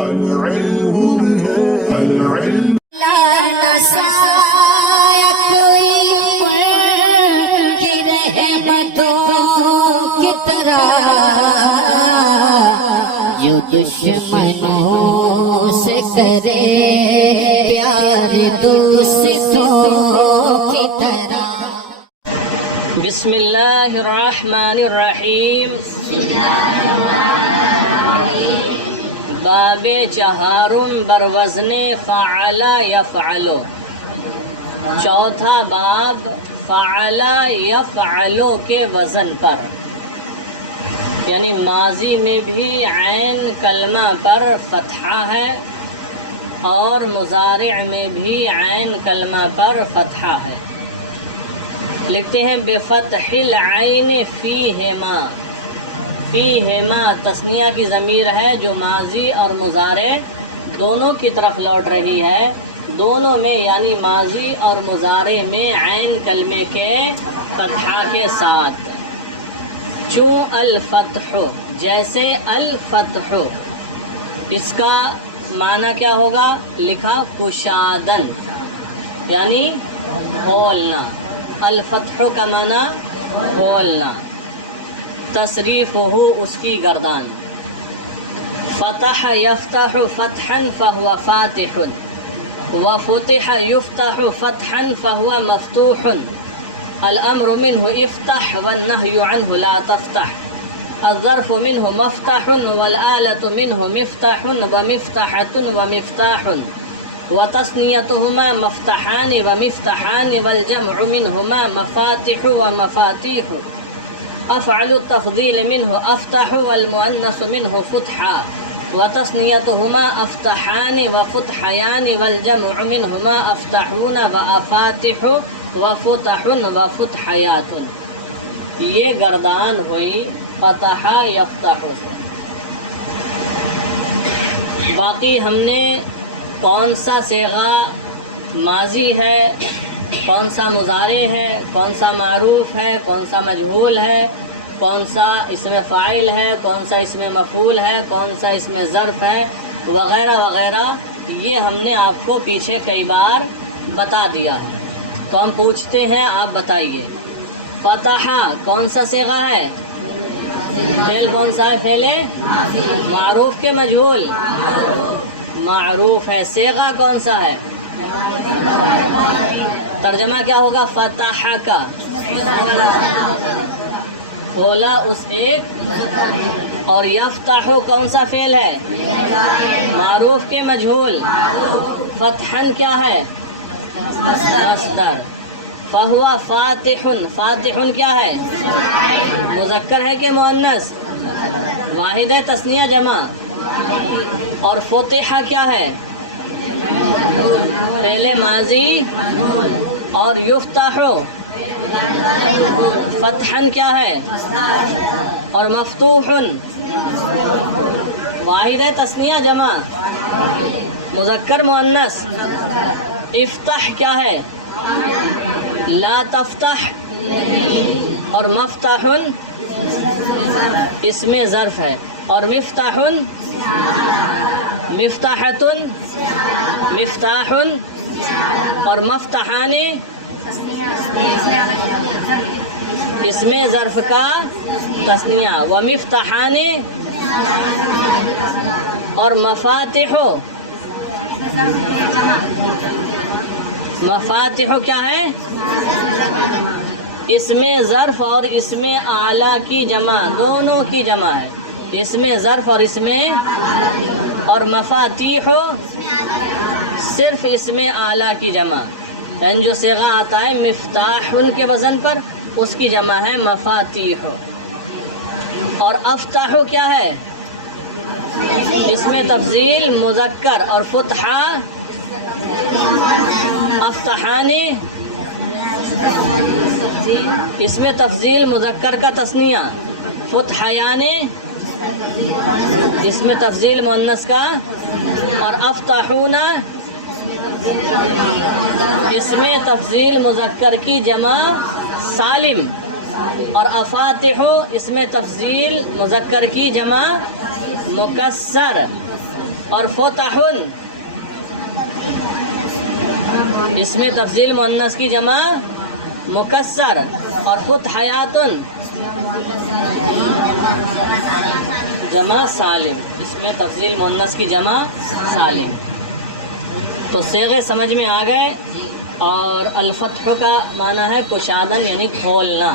العلم جو دشمنوں سے کرے پیار دوستوں کی طرح۔ بسم اللہ الرحمن الرحیم۔ باب چہارم بر وزن فعل یفعل، چوتھا باب فعل یفعل کے وزن پر، یعنی ماضی میں بھی عین کلمہ پر فتحہ ہے اور مضارع میں بھی عین کلمہ پر فتحہ ہے۔ لکھتے ہیں بفتح العین فیہما، فیہما تثنیہ کی ضمیر ہے جو ماضی اور مضارع دونوں کی طرف لوٹ رہی ہے، دونوں میں یعنی ماضی اور مضارع میں عین کلمے کے فتحہ کے ساتھ۔ چوں الفتح، جیسے الفتح، اس کا معنی کیا ہوگا؟ لکھا کشادن یعنی کھولنا، الفتح کا معنی کھولنا، تصریف ہو اس کی گردان۔ فتح یفتح فتحا فہو فاتح، وفتح یفتح فتحا فہو مفتوح، الامر منه افتح والنهی عنه لا تفتح، الظرف منه مفتح والآلة منه مفتح ومفتحة ومفتاح، وتصنیتهما مفتحان ومفتحان والجمع منهما مفاتح ومفاتيح، افعل التفضیل منه افتح والمؤنث منه فتحا، وتصنیتهما افتحان وفتحیان والجمع منهما افتحون وافاتح وفتح وفتحیات۔ یہ گردان ہوئی فتح یفتح سے۔ باقی ہم نے کون سا صیغہ ماضی ہے، کون سا مضارع ہے، کون سا معروف ہے، کون سا مجہول ہے، کون سا اسم فاعل ہے، کون سا اسم مفعول ہے، کون سا اسم ظرف ہے، وغیرہ وغیرہ، یہ ہم نے آپ کو پیچھے کئی بار بتا دیا ہے۔ تو ہم پوچھتے ہیں، آپ بتائیے فتح کون سا صیغہ ہے؟ فعل کون سا ہے؟ فعل معروف کے مجہول؟ معروف ہے۔ صیغہ کون سا ہے؟ ترجمہ کیا ہوگا؟ فتح کا کھولا اس ایک، اور یفتح کون سا فعل ہے؟ معروف کے مجہول۔ فتحن کیا ہے؟ مصدر۔ فہو فاتح، فاتح کیا ہے؟ مذکر ہے کہ مؤنث؟ واحد ہے تثنیہ جمع۔ اور فتح کیا ہے؟ فعل ماضی۔ اور یفتح فتحن کیا ہے؟ اور مفتوح واحد ہے تثنیہ جمع، مذکر مؤنث۔ افتح کیا ہے؟ لا تفتح۔ اور مفتاح اسم ظرف ہے، اور مفتاح مفتاحۃ مفتاح، اور مفتحان اسم ظرف کا تثنیہ، ومفتحان، اور مفاتح، مفاتح کیا ہے؟ اسم ظرف اور اسم اعلیٰ کی جمع، دونوں کی جمع ہے، اسم ظرف اور اسم، اور مفاتیح صرف اسم اعلیٰ کی جمع، یعنی جو صیغہ آتا ہے مفتاح کے وزن پر اس کی جمع ہے مفاتیح۔ اور افتح کیا ہے؟ اسم تفضیل مذکر، اور فتحہ افتحانی اسم تفضیل مذکر کا تثنیہ، فتحیان اسم تفضیل مؤنث کا، اور افتحون اسم تفضیل مذکر کی جمع سالم، اور افاتح اسم تفضیل مذکر کی جمع مکسر۔ اور فتحن اس میں تفضیل مؤنث کی جمع مکسر، اور فتحیاتن جمع سالم، اس میں تفضیل مؤنث کی جمع سالم۔ تو صیغے سمجھ میں آ گئے، اور الفتح کا معنی ہے کشادن یعنی کھولنا،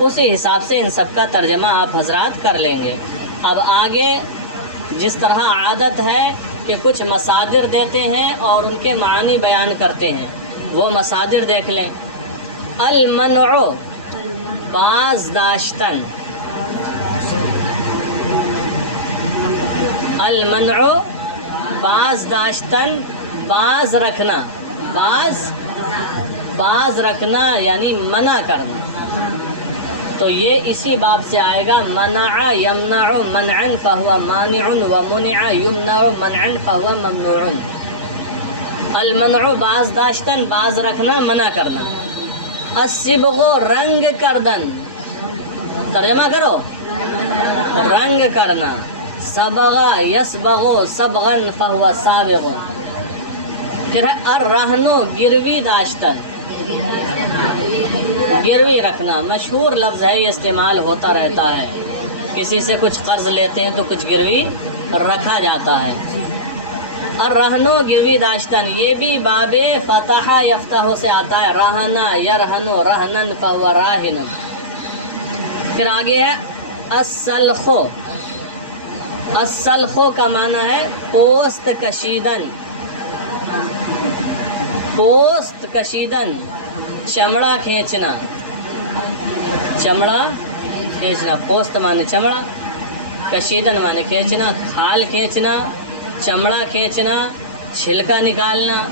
اسی حساب سے ان سب کا ترجمہ آپ حضرات کر لیں گے۔ اب آگے جس طرح عادت ہے کہ کچھ مصادر دیتے ہیں اور ان کے معنی بیان کرتے ہیں، وہ مصادر دیکھ لیں۔ المنع باز داشتن، المنع باز داشتن، باز رکھنا، باز رکھنا یعنی منع کرنا، تو یہ اسی باب سے آئے گا۔ منع یمنع منعا فہو مانع، ومنع یمنع منعا فہو ممنوع۔ المنع باز داشتن، باز رکھنا، منع کرنا۔ الصبغ رنگ کردن، ترجمہ کرو، رنگ کرنا۔ صبغ یصبغ صبغا فہو صابغ۔ پھر الرہن گروی داشتن، گروی رکھنا، مشہور لفظ ہے، یہ استعمال ہوتا رہتا ہے، کسی سے کچھ قرض لیتے ہیں تو کچھ گروی رکھا جاتا ہے۔ الرہن گروی داشتن، یہ بھی باب فتح یفتح سے آتا ہے، رہنا یرہن رہنن فہو راہن۔ پھر آگے ہے السلخ، السلخ کا معنی ہے پوست کشیدن، پوست کشیدن چمڑا کھینچنا، چمڑا کھینچنا، پوست مانے چمڑا، کشیدن مانے کھینچنا، کھال کھینچنا، چمڑا کھینچنا، چھلکا نکالنا۔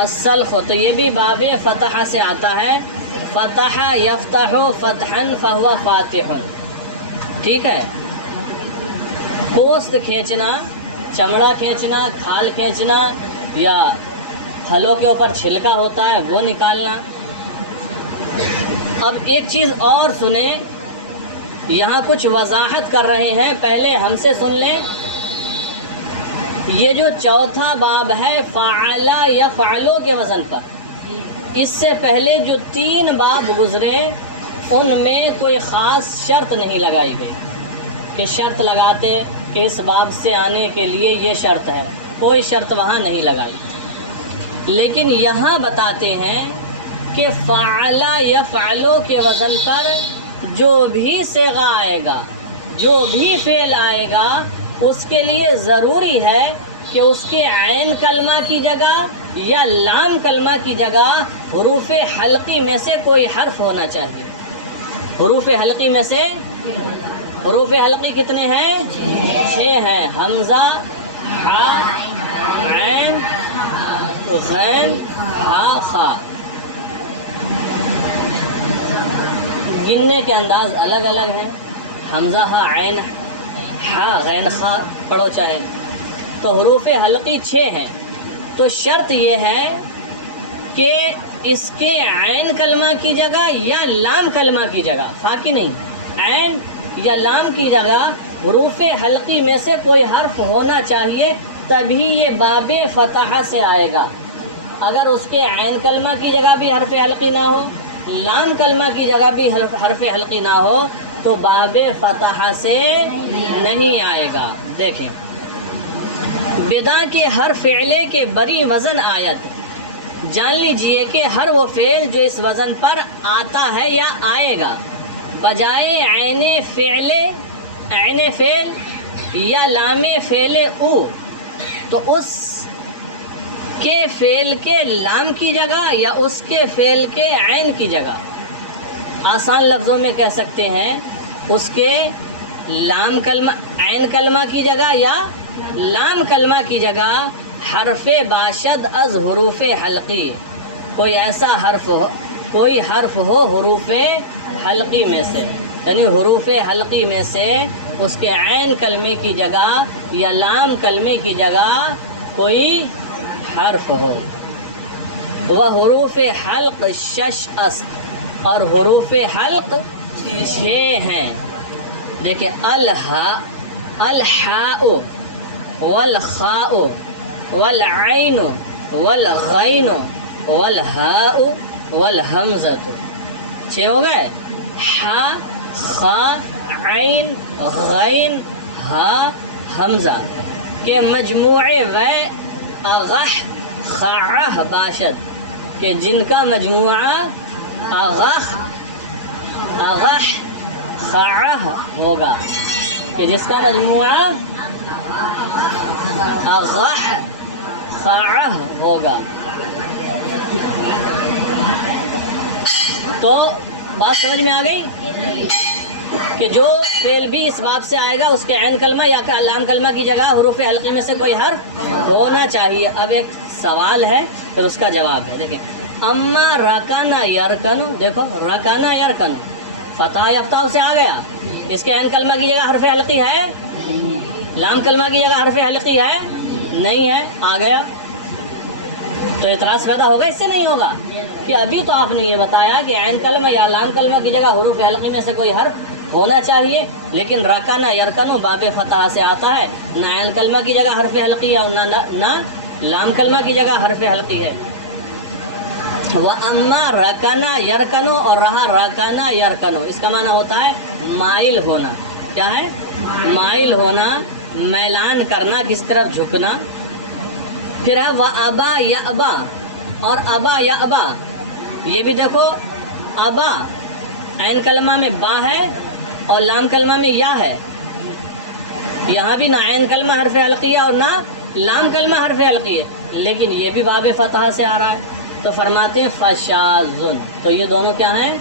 السلخ تو یہ بھی باب فتح سے آتا ہے، فتح یفتح فتحا فہو فاتح، ٹھیک ہے۔ پوست کھینچنا، چمڑا کھینچنا، کھال کھینچنا، یا پھلوں کے اوپر چھلکا ہوتا ہے وہ نکالنا۔ اب ایک چیز اور سنیں، یہاں کچھ وضاحت کر رہے ہیں، پہلے ہم سے سن لیں۔ یہ جو چوتھا باب ہے فعل یفعلو کے وزن پر، اس سے پہلے جو 3 باب گزرے ان میں کوئی خاص شرط نہیں لگائی گئی کہ شرط لگاتے کہ اس باب سے آنے کے لیے یہ شرط ہے، کوئی شرط وہاں نہیں لگائی۔ لیکن یہاں بتاتے ہیں کہ فعل یفعلو کے وزن پر جو بھی صیغہ آئے گا، جو بھی فعل آئے گا، اس کے لیے ضروری ہے کہ اس کے عین کلمہ کی جگہ یا لام کلمہ کی جگہ حروف حلقی میں سے کوئی حرف ہونا چاہیے۔ حروف حلقی میں سے، حروف حلقی کتنے ہیں؟ 6 ہیں، حمزہ، حا، عین، غین، ہا، خا۔ گننے کے انداز الگ الگ ہیں، حمزہ، ہا، عین، ہا، غین، خا پڑھو چاہے، تو حروف حلقی 6 ہیں۔ تو شرط یہ ہے کہ اس کے عین کلمہ کی جگہ یا لام کلمہ کی جگہ، فا کی نہیں، عین یا لام کی جگہ حروف حلقی میں سے کوئی حرف ہونا چاہیے، تبھی یہ باب فتح سے آئے گا۔ اگر اس کے عین کلمہ کی جگہ بھی حرف حلقی نہ ہو، لام کلمہ کی جگہ بھی حرف حلقی نہ ہو، تو باب فتح سے نہیں آئے گا۔ دیکھیں، بدا کے ہر فعلے کے بری وزن آیت، جان لیجئے کہ ہر وہ فعل جو اس وزن پر آتا ہے یا آئے گا، بجائے عین فعل، عین فعل یا لام فعل او، تو اس کے فعل کے لام کی جگہ یا اس کے فعل کے عین کی جگہ، آسان لفظوں میں کہہ سکتے ہیں اس کے لام کلمہ، عین کلمہ کی جگہ یا لام کلمہ کی جگہ حرف باشد از حروف حلقی، کوئی ایسا حرف ہو، کوئی حرف ہو حروف حلقی میں سے، یعنی حروف حلقی میں سے اس کے عین کلمے کی جگہ یا لام کلمے کی جگہ کوئی حرف ہو۔ وہ حروف حلق 6 است، اور حروف حلق 6 ہیں۔ دیکھیں، الحاء، والخاء والعین والغین والہاء والحمزہ. 6 ہو گئے. ہا خا عین غین ہا حمزہ کے مجموعے و اغح خاعہ باشد کہ جن کا مجموعہ اغح خاعہ ہوگا، کہ جس کا مجموعہ اغح خاعہ ہوگا. تو بات سمجھ میں آ گئی کہ جو فعل بھی اس باب سے آئے گا اس کے عین کلمہ یا لام کلمہ کی جگہ حروف حلقی میں سے کوئی حرف ہونا چاہیے. اب ایک سوال ہے پھر اس کا جواب ہے. دیکھیں اما رکن یرکن، دیکھو رکن یرکن فتح یفتح سے آ گیا، اس کے عین کلمہ کی جگہ حرف حلقی ہے؟ لام کلمہ کی جگہ حرف حلقی ہے؟ نہیں ہے. آ گیا تو اعتراض پیدا ہوگا؟ اس سے نہیں ہوگا کہ ابھی تو آپ نے یہ بتایا کہ عین کلمہ یا لام کلمہ کی جگہ حروف حلقی میں سے کوئی حرف ہونا چاہیے، لیکن رکن یرکن باب فتح سے آتا ہے، نہ عین کلمہ کی جگہ حرف حلقی ہے اور نہ لام کلمہ کی جگہ حرف حلقی ہے. وَأَمَّا رَكَنَ يَرْكَنُ اور رہا رَكَنَ يَرْكَنُ، اس کا معنی ہوتا ہے مائل ہونا. کیا ہے؟ مائل ہونا، میلان کرنا، کس طرف جھکنا. پھر ہے وَأَبَا يَأْبَا اور ابا یا ابا، یہ بھی دیکھو ابا عین کلمہ میں با ہے اور لام کلمہ میں یا ہے. یہاں بھی نہ عین کلمہ حرف حلقی ہے اور نہ لام کلمہ حرف حلقی ہے، لیکن یہ بھی باب فتح سے آ رہا ہے. تو فرماتے ہیں فشاذن، تو یہ دونوں کیا ہیں؟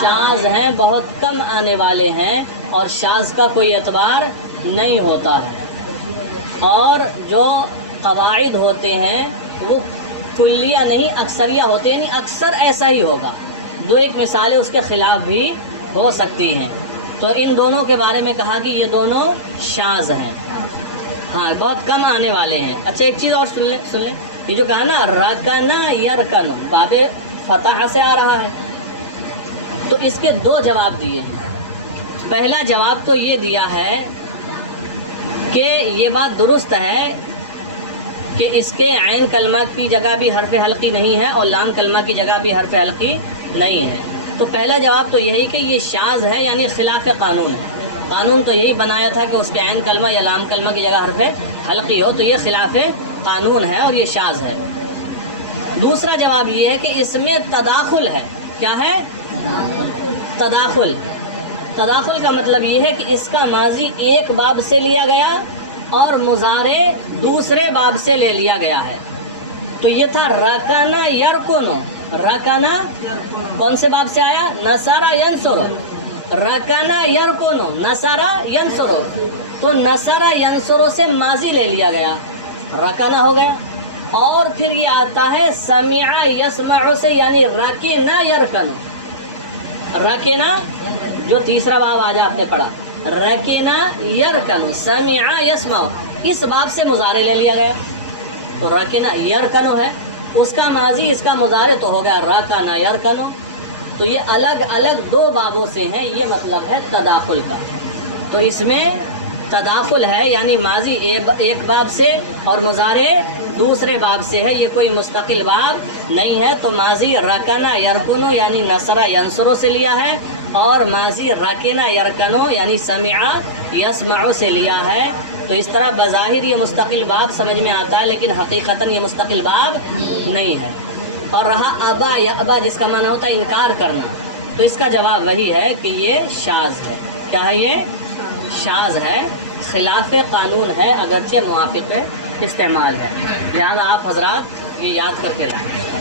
شاذ ہیں، بہت کم آنے والے ہیں اور شاذ کا کوئی اعتبار نہیں ہوتا ہے. اور جو قواعد ہوتے ہیں وہ کلیہ نہیں اکثریہ ہوتے ہیں، یعنی اکثر ایسا ہی ہوگا. 2-1 مثالیں اس کے خلاف بھی ہو سکتی ہیں. تو ان دونوں کے بارے میں کہا کہ یہ دونوں شاذ ہیں، ہاں بہت کم آنے والے ہیں. اچھا ایک چیز اور سن لیں یہ جو کہا نا رکنا یرکن باب فتح سے آ رہا ہے، تو اس کے 2 جواب دیے ہیں. پہلا جواب تو یہ دیا ہے کہ یہ بات درست ہے کہ اس کے عین کلمہ کی جگہ بھی حرف حلقی نہیں ہے اور لام کلمہ کی جگہ بھی حرف حلقی نہیں ہے. تو پہلا جواب تو یہی کہ یہ شاذ ہے، یعنی خلاف قانون ہے. قانون تو یہی بنایا تھا کہ اس کے عین کلمہ یا لام کلمہ کی جگہ حرف حلقی ہو، تو یہ خلاف قانون ہے اور یہ شاذ ہے. دوسرا جواب یہ ہے کہ اس میں تداخل ہے. کیا ہے؟ تداخل. تداخل کا مطلب یہ ہے کہ اس کا ماضی ایک باب سے لیا گیا اور مضارع دوسرے باب سے لے لیا گیا ہے. تو یہ تھا رکنا یرکن، رکنا کون سے باب سے آیا؟ نصارہ ینصر. رکنا یرکن نصارہ ینصر، تو نصارہ ینصر سے ماضی لے لیا گیا، رکنا ہو گیا. اور پھر یہ آتا ہے سمع یسمع سے، یعنی رکنا یرکن. رکنا جو تیسرا باب آج آپ نے پڑھا، رکنا یرکن سمع یسمع، اس باب سے مضارع لے لیا گیا. تو رکنا یرکن ہے، اس کا ماضی اس کا مضارع تو ہو گیا رکنا یرکن. تو یہ الگ الگ 2 بابوں سے ہیں، یہ مطلب ہے تداخل کا. تو اس میں تداخل ہے، یعنی ماضی ایک باب سے اور مضارع دوسرے باب سے ہے، یہ کوئی مستقل باب نہیں ہے. تو ماضی رکنا یرکنو یعنی نصرہ ینصرو سے لیا ہے، اور ماضی رکنا یرکنو یعنی سمع یسمع سے لیا ہے. تو اس طرح بظاہر یہ مستقل باب سمجھ میں آتا ہے، لیکن حقیقتاً یہ مستقل باب نہیں ہے. اور رہا ابا یا ابا جس کا معنی ہوتا ہے انکار کرنا، تو اس کا جواب وہی ہے کہ یہ شاذ ہے. کیا ہے؟ یہ شاذ ہے، خلاف قانون ہے، اگرچہ موافق استعمال ہے. لہذا آپ حضرات یہ یاد کر کے لائیں.